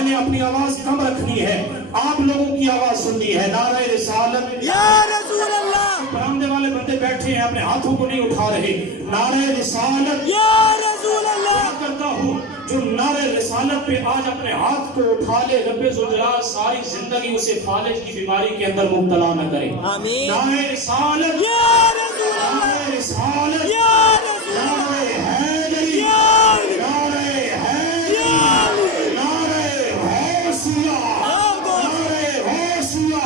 میں نے اپنی آواز کم رکھنی ہے، آپ لوگوں کی آواز سننی ہے۔ نعرہ رسالت یا رسول اللہ، برآمدے والے بندے بیٹھے ہیں اپنے ہاتھوں کو نہیں اٹھا رہے۔ نعرہ رسالت یا رسول اللہ، کرتا ہوں جو نعرہ رسالت پہ آج اپنے ہاتھ کو اٹھا لے، رب ذوالجلال ساری زندگی اسے فالج کی بیماری کے اندر مبتلا نہ کرے۔ آمین۔ نعرہ رسالت، یا رسول اللہ، نعرہ رسالت، یا رسول اللہ، نعرہ حیدری، یا نعرہ حیدری، نعرہ غوثیہ، نعرہ غوثیہ،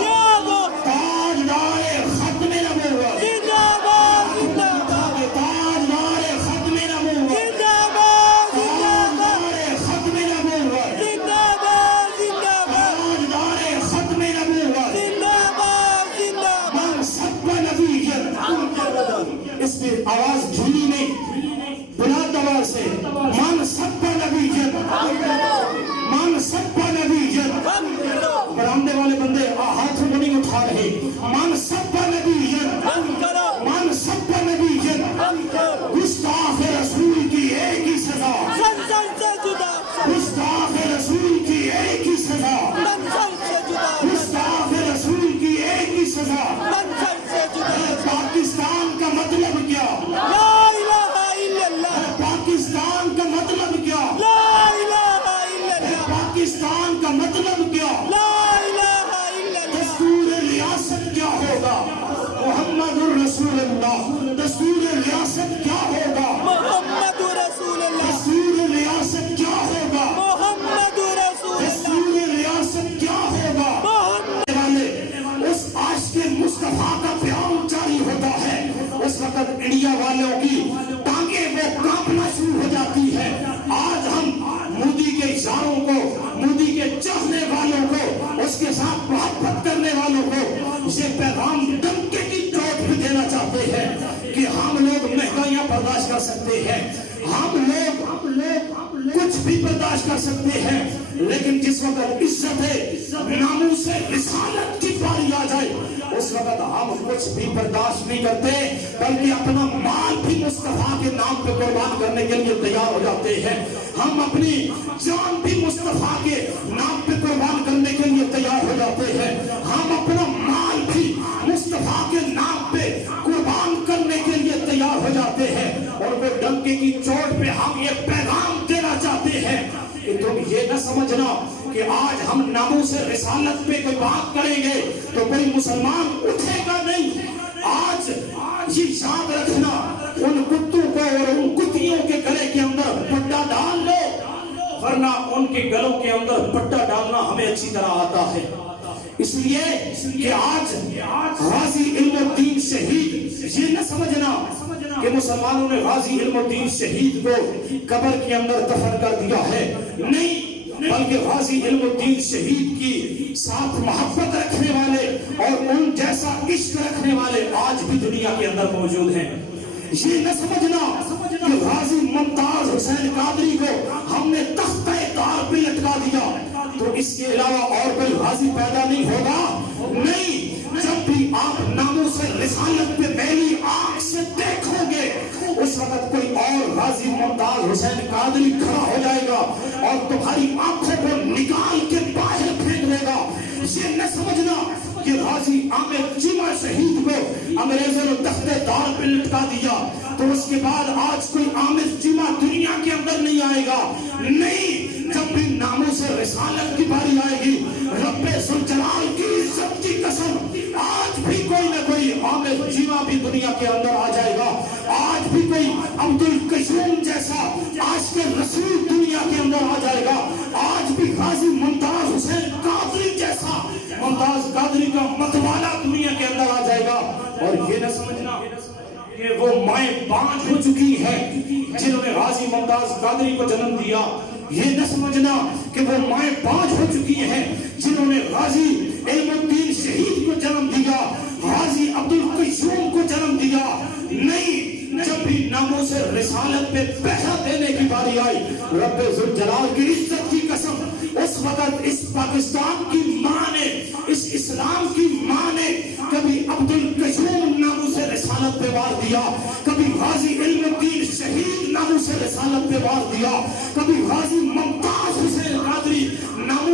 تاجدار ختم نبوت، زندہ باد، زندہ باد، تاجدار ختم نبوت، زندہ باد، زندہ باد، تاجدار ختم نبوت، زندہ باد، زندہ باد، تاجدار ختم نبوت، زندہ باد، زندہ باد۔ من سب نبیت، اس پہ آواز جھولی نہیں، بلند آواز سے، من سب نبیت، من سب نبیت، برآمدے والے بندے ہاتھوں کو نہیں اٹھا رہے۔ من سب نبیت، من سب نبیت، گستاخ رسول کی ایک ہی سزا، منزل سے جدا، گستاخ رسول کی ایک ہی سزا، منزل سے جدا، گستاخ رسول کی ایک ہی سزا۔ منزل سے جدا۔ پاکستان کا مطلب کیا؟ لا الہ الا اللہ، پاکستان کا مطلب کیا؟ لا الہ الا اللہ، پاکستان کا مطلب کیا؟ لا الہ الا اللہ۔ دستور ریاست کیا ہوگا؟ محمد الرسول اللہ۔ دستور ریاست کیا ہوگا؟ محمد رسول اللہ، دستور ریاست کیا ہوگا؟ محمد رسول اللہ، دستور ریاست کیا ہوگا؟ محمد۔ والے اس عاشق مصطفیٰ کا پیام جاری ہوتا ہے، اس وقت انڈیا والوں کی ٹانگیں وہ کانپنا شروع ہو جاتی ہے۔ آج ہم مودی کے اشاروں کو، مودی کے چاہنے والوں کو، اس کے ساتھ محبت کرنے والوں کو یہ پیغام ڈنکے کی چوٹ پہ دینا چاہتے ہیں کہ ہم لوگ مہنگائیاں برداشت کر سکتے ہیں، ہم لوگ کچھ بھی برداشت کر سکتے ہیں، لیکن جس وقت عزت ہے، ناموس ہے، رسالت کی باری آ جائے، اس وقت ہم کچھ بھی برداشت نہیں کرتے، بلکہ اپنا مال بھی مصطفیٰ کے نام پہ قربان کرنے کے لیے تیار ہو جاتے ہیں۔ ہم اپنی جان بھی مصطفیٰ کے نام پہ قربان کرنے کے لیے تیار ہو جاتے ہیں۔ ہم اپنا مال بھی مصطفیٰ کے نام پہ قربان کرنے کے لیے تیار ہو جاتے ہیں، اور وہ ڈنکے کی چوٹ پہ ہم یہ پیغام دینا چاہتے ہیں کہ تم یہ نہ سمجھنا کہ آج ہم ناموس رسالت پہ کوئی بات کریں گے تو کوئی مسلمان اٹھے گا نہیں۔ آج یہ یاد رکھنا، ان کتوں کو اور ان کتیوں کے گلے کے اندر پٹا ڈال لو، ورنہ ان کے گلوں کے اندر پٹا ڈالنا ہمیں اچھی طرح آتا ہے۔ اس لیے کہ آج غازی علم الدین شہید، یہ نہ سمجھنا کہ مسلمانوں نے غازی علم الدین شہید کو قبر کے اندر دفن کر دیا ہے، نہیں، بلکہ غازی علم الدین شہید کی ساتھ محبت رکھنے والے اور ان جیسا عشق رکھنے والے آج بھی دنیا کے اندر موجود ہیں۔ یہ نہ سمجھنا کہ غازی ممتاز حسین قادری کو ہم نے تختہ دار پہ لٹکا دیا تو اس کے علاوہ اور کوئی غازی پیدا نہیں ہوگا، نہیں۔ جب بھی آپ ناموس رسالت پہ میلی آنکھ سے دیکھو گے، اس وقت کوئی اور غازی ممتاز حسین قادری کھڑا ہو جائے گا اور تمہاری آنکھوں کو نکال کے باہر پھینک دے گا۔ یہ نہ سمجھنا کہ غازی عامر چیمہ شہید کو انگریزوں نے تختہ دار پہ لٹکا دیا تو اس کے بعد آج کوئی عامر چیمہ دنیا کے اندر نہیں آئے گا، نہیں۔ جب بھی ناموس رسالت کی باری آئے گی، رب ذوالجلال کی عزت کی قسم، آج بھی کوئی نہ کوئی عامر چیمہ بھی دنیا کے اندر آ جائے گا، آج بھی کوئی عبدالقیوم جیسا عاشق رسول دنیا کے اندر آ جائے گا، آج بھی غازی ممتاز حسین قادری جیسا ممتاز قادری کا متوالا دنیا کے اندر آ جائے گا۔ اور یہ نہ سمجھنا کہ وہ مائیں پانچ ہو چکی ہیں جنہوں نے غازی ممتاز قادری کو جنم دیا، یہ نہ سمجھنا کہ وہ مائیں پانچ ہو چکی ہیں جنہوں نے غازی علم الدین شہید کو جنم دیا، غازی عبدالقیوم کو جنم دیا، نہیں۔ جب بھی ناموس رسالت پہ پہرا دینے کی باری آئی، رب ذوالجلال کی عزت کی قسم، اس وقت اس پاکستان کی ماں نے، اس اسلام کی ماں نے کبھی عبدالقیوم ناموس رسالت پہ وار دیا، کبھی غازی علم الدین شہید ناموس رسالت پہ وار دیا، کبھی غازی ممتاز حسین قادری ناموس